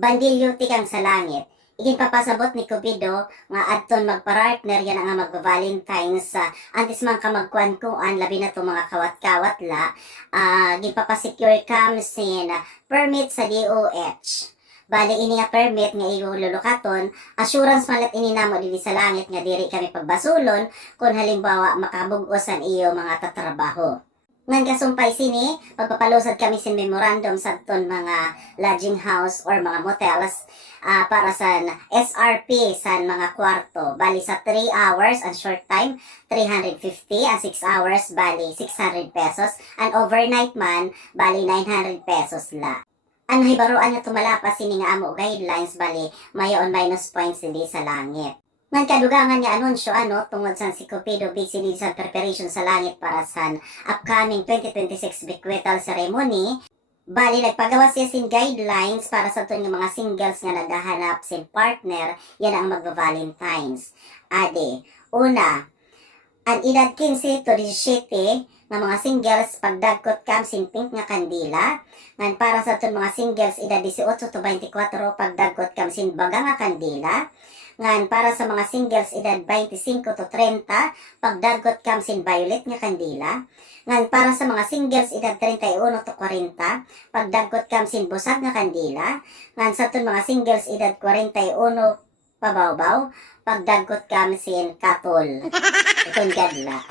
bandilyo tikang sa langit. Igin papasabot ni Cupido nga adton magpartner yan nga magba-Valentines sa antes man ka magkuan-kuan labi na to mga kawat-kawat la gipapasecure kam sin permit sa DOH. Bali ini nga permit nga ilulukaton, assurance malat ini namo dili sa langit nga diri kami pagbasulon kung halimbawa makabugosan iyo mga tatrabaho. Ngan kasumpay sini, pagpapalusad kami sin memorandum sa ton mga lodging house or mga motels para sa SRP sa mga kwarto. Bali sa 3 hours and short time, 350, and 6 hours, bali 600 pesos. And overnight man, bali 900 pesos la. Ang hibaruan nga tumalapas sini nga amo guidelines, bali mayon minus points dili sa langit. Ngan kadugangan nga anunsyo tungod sa si Cupido busy sa preparation sa langit para sa upcoming 2026 bequetal ceremony. Bali nagpagawa siya sin guidelines para sa nga mga singles nga naghahanap sin partner, yan ang magba-Valentines. Ade, una, ang edad 15 to 17 nga mga singles pagdagkot kam sin pink nga kandila. Ngan para sa mga singles edad 18 to 24 pagdagkot kam sin baga nga kandila. Ngan para sa mga singles edad 25 to 30 pagdagot kam sin violet nga kandila. Ngan para sa mga singles edad 31 to 40 pagdagot kam sin busag nga kandila. Ngan sa mga singles edad 41 pabawbaw pagdagot kam sin katol. Itong gadla.